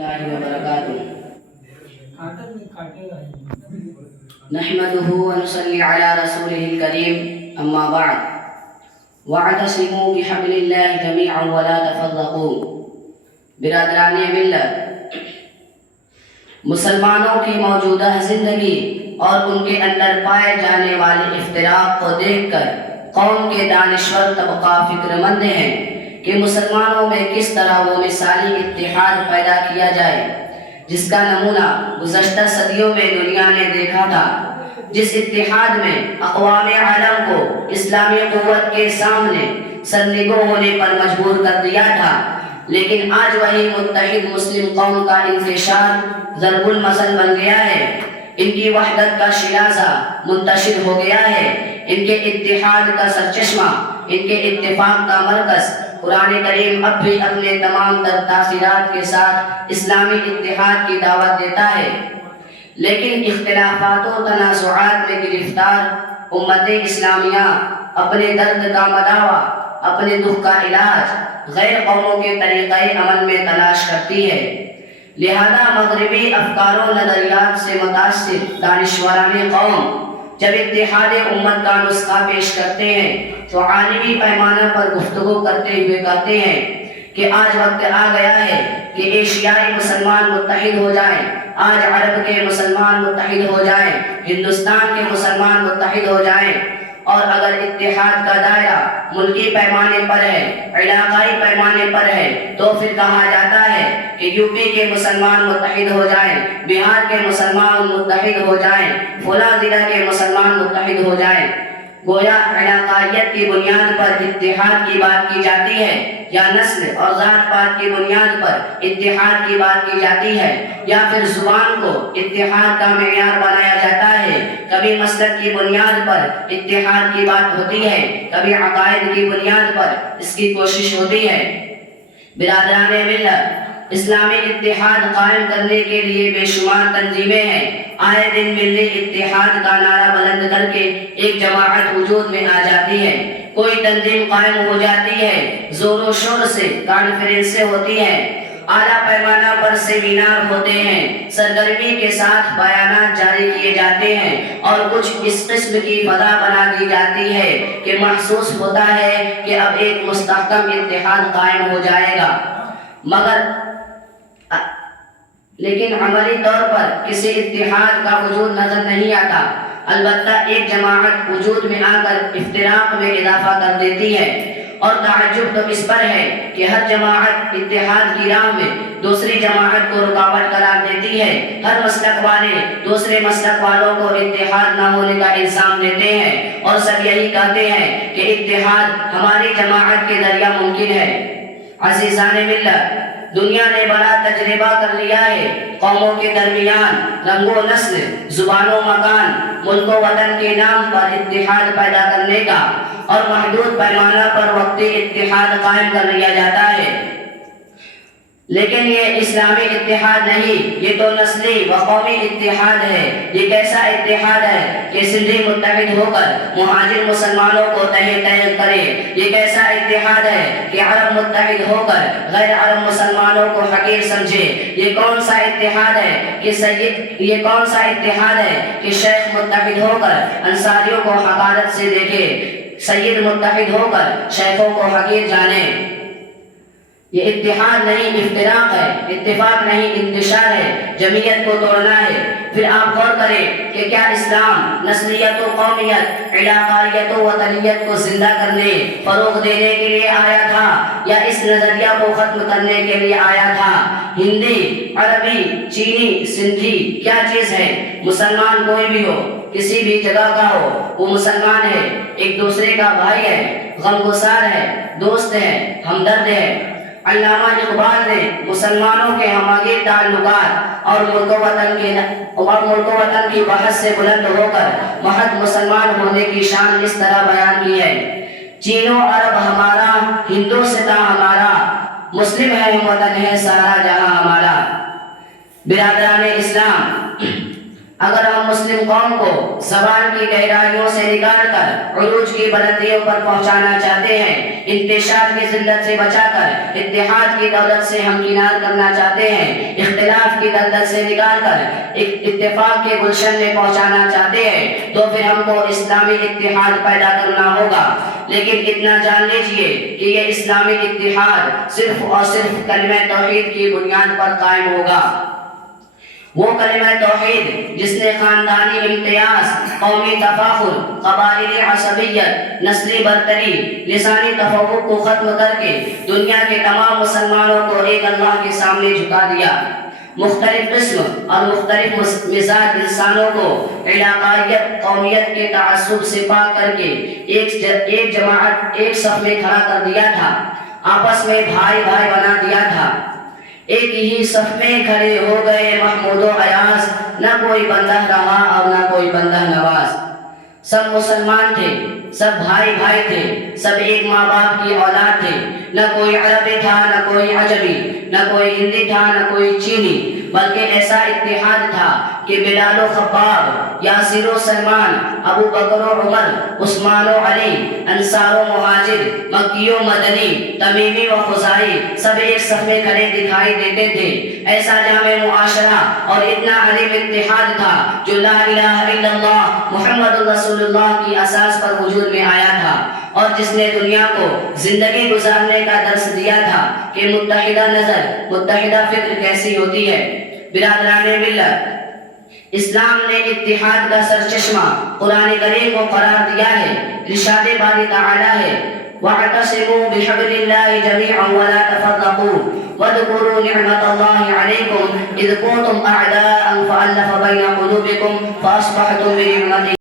اللہ وبرکاتہ نحمده ونصلي على رسوله الكريم اما بعد واعتصموا بحبل اللہ جميعا ولا تفرقوا۔ برادران ملت، مسلمانوں کی موجودہ زندگی اور ان کے اندر پائے جانے والے افتراق کو دیکھ کر قوم کے دانشور طبقہ فکر مند ہیں کہ مسلمانوں میں کس طرح وہ مثالی اتحاد پیدا کیا جائے جس کا نمونہ گزشتہ صدیوں میں دنیا نے دیکھا تھا، جس اتحاد میں اقوام عالم کو اسلامی قوت کے سامنے سرنگوں ہونے پر مجبور کر دیا تھا، لیکن آج وہی متحد مسلم قوم کا انتشار ضرب المثل بن گیا ہے۔ ان کی وحدت کا شیرازہ منتشر ہو گیا ہے، ان کے اتحاد کا سرچشمہ، ان کے اتفاق کا مرکز قرآن کریم اب بھی اپنے تمام تر تاثیرات کے ساتھ اسلامی اتحاد کی دعوت دیتا ہے، لیکن اختلافات و تنازعات میں گرفتار امت اسلامیہ اپنے درد کا مداوا، اپنے دکھ کا علاج غیر قوموں کے طریقۂ عمل میں تلاش کرتی ہے۔ لہذا مغربی افکار و نظریات سے متاثر دانشوران قوم جب اتحاد امت کا نسخہ پیش کرتے ہیں تو عالمی پیمانہ پر گفتگو کرتے ہوئے کہتے ہیں کہ آج وقت آ گیا ہے کہ ایشیائی مسلمان متحد ہو جائیں، آج عرب کے مسلمان متحد ہو جائیں، ہندوستان کے مسلمان متحد ہو جائیں، اور اگر اتحاد کا دائرہ ملکی پیمانے پر ہے، علاقائی پیمانے پر ہے تو پھر کہا جاتا ہے کہ یو پی کے مسلمان متحد ہو جائیں، بہار کے مسلمان متحد ہو جائیں، فلاں ضلع کے مسلمان متحد ہو جائیں۔ گویا علاقائیت کی بنیاد پر اتحاد کی بات کی جاتی ہے، یا نسل اور ذات پات کی بنیاد پر اتحاد کی بات کی جاتی ہے، یا پھر زبان کو اتحاد کا معیار بنایا جاتا ہے۔ کبھی مسلک کی بنیاد پر اتحاد کی بات ہوتی ہے، کبھی عقائد کی بنیاد پر اس کی کوشش ہوتی ہے۔ برادران ملت، اسلامی اتحاد قائم کرنے کے لیے بے شمار تنظیمیں ہیں۔ آئے دن ملی اتحاد کا نعرہ بلند کر کے ایک جماعت وجود میں آ جاتی ہے، کوئی تنظیم قائم ہو جاتی ہے، زور و شور سے کانفرنسیں ہوتی ہیں، اعلیٰ پیمانہ پر سیمینار ہوتے ہیں، سرگرمی کے ساتھ بیانات جاری کیے جاتے ہیں، اور کچھ اس قسم کی فضا بنا دی جاتی ہے کہ محسوس ہوتا ہے کہ اب ایک مستحکم اتحاد قائم ہو جائے گا، لیکن عملی طور پر کسی اتحاد کا وجود نظر نہیں آتا۔ البتہ ایک جماعت وجود میں آ کر افتراق میں اضافہ کر دیتی ہے، اور تعجب تو اس پر ہے کہ ہر جماعت اتحاد کی راہ میں دوسری جماعت کو رکاوٹ قرار دیتی ہے۔ ہر مسلک والے دوسرے مسلک والوں کو اتحاد نہ ہونے کا الزام دیتے ہیں، اور سب یہی کہتے ہیں کہ اتحاد ہماری جماعت کے ذریعہ ممکن ہے۔ عزیزان ملت، دنیا نے بڑا تجربہ کر لیا ہے قوموں کے درمیان رنگ و نسل، زبان و مکان، ملک و وطن کے نام پر اتحاد پیدا کرنے کا، اور محدود پیمانہ پر وقتی اتحاد قائم کر لیا جاتا ہے، لیکن یہ اسلامی اتحاد نہیں، یہ تو نسلی و قومی اتحاد ہے۔ یہ کیسا اتحاد ہے کہ سندھی متحد ہو کر مہاجر مسلمانوں کو تہہ تہہ کرے؟ یہ کیسا اتحاد ہے کہ عرب متحد ہو کر غیر عرب مسلمانوں کو حقیر سمجھے؟ یہ کون سا اتحاد ہے کہ شیخ متحد ہو کر انصاریوں کو حقارت سے دیکھے، سید متحد ہو کر شیخوں کو حقیر جانے؟ یہ اتحاد نہیں، افتراق ہے، اتفاق نہیں، انتشار ہے، جمعیت کو توڑنا ہے۔ پھر آپ غور کریں کہ کیا اسلام نسلیت و قومیت، علاقائیت و وطنیت کو زندہ کرنے، فروغ دینے کے لیے آیا تھا، یا اس نظریہ کو ختم کرنے کے لیے آیا تھا؟ ہندی، عربی، چینی، سندھی کیا چیز ہے؟ مسلمان کوئی بھی ہو، کسی بھی جگہ کا ہو، وہ مسلمان ہے، ایک دوسرے کا بھائی ہے، غمگسار ہے، دوست ہے، ہمدرد ہے۔ علامہ اقبال نے مسلمانوں کے ہماگیر تعلقات اور ملک و وطن کی بحث سے بلند ہو کر محض مسلمان ہونے کی شان اس طرح بیان کی ہے: چین و عرب ہمارا، ہندوستاں ہمارا، مسلم ہے ہم وطن ہے سارا جہاں ہمارا۔ برادران اسلام، اگر ہم مسلم قوم کو زوال کی گہرائیوں سے نکال کر عروج کی بلندیوں پر پہنچانا چاہتے ہیں، انتشار کی ذلت سے بچا کر اتحاد کی دولت سے ہمکنار کرنا چاہتے ہیں، اختلاف کی دلدل سے نکال کر اتفاق کے گلشن میں پہنچانا چاہتے ہیں، تو پھر ہم کو اسلامی اتحاد پیدا کرنا ہوگا۔ لیکن اتنا جان لیجئے کہ یہ اسلامی اتحاد صرف اور صرف کلمہ توحید کی بنیاد پر قائم ہوگا۔ وہ کلمہ توحید جس نے خاندانی امتیاز، قومی تفاخر، قبائلی عصبیت، نسلی برتری، لسانی تفوق کو ختم کر کے دنیا کے تمام مسلمانوں کو ایک اللہ کے سامنے جھکا دیا۔ مختلف قسم اور مختلف مزاج انسانوں کو علاقائیت، قومیت کے تعصب سے پاک کر کے ایک جماعت، ایک صف میں کھڑا کر دیا تھا، آپس میں بھائی بھائی بنا دیا تھا۔ ایک ہی صف میں کھڑے ہو گئے محمود و ایاز، نہ کوئی بندہ رہا اور نہ کوئی بندہ نواز۔ سب مسلمان تھے، سب بھائی بھائی تھے، سب ایک ماں باپ کی اولاد تھے، نہ کوئی عربی تھا نہ کوئی عجمی، نہ کوئی ہندی تھا نہ کوئی چینی، بلکہ ایسا اتحاد تھا کہ بلال و خباب، یاسر و سلمان، ابو بکر و عمر، عثمان و علی، انصار و مہاجر، مکی و مدنی، تمیمی و خزاعی سب ایک صف میں کھڑے دکھائی دیتے تھے۔ ایسا جامع معاشرہ اور اتنا عظیم اتحاد تھا جو لا الہ الا اللہ محمد رسول اللہ کی اساس پر وجود میں آیا تھا، اور جس نے دنیا کو زندگی گزارنے کا درس دیا تھا کہ متحدہ نظر، متحدہ فکر کیسی ہوتی ہے۔ برادران ملت، اسلام نے اتحاد کا سرچشمہ قرآن کریم کو قرار دیا ہے۔ ارشاد باری تعالی ہے وَاعْتَصِمُوا بِحَبْلِ اللَّهِ جَمِيعًا وَلَا تَفَرَّقُوا وَاذْكُرُوا نِعْمَةَ اللَّهِ عَلَيْكُمْ إِذْ كُنتُمْ أَعْدَاءً فَأَلَّفَ بَيْنَ قُلُوبِكُمْ فَأَصْبَحْتُمْ بِنِعْمَتِهِ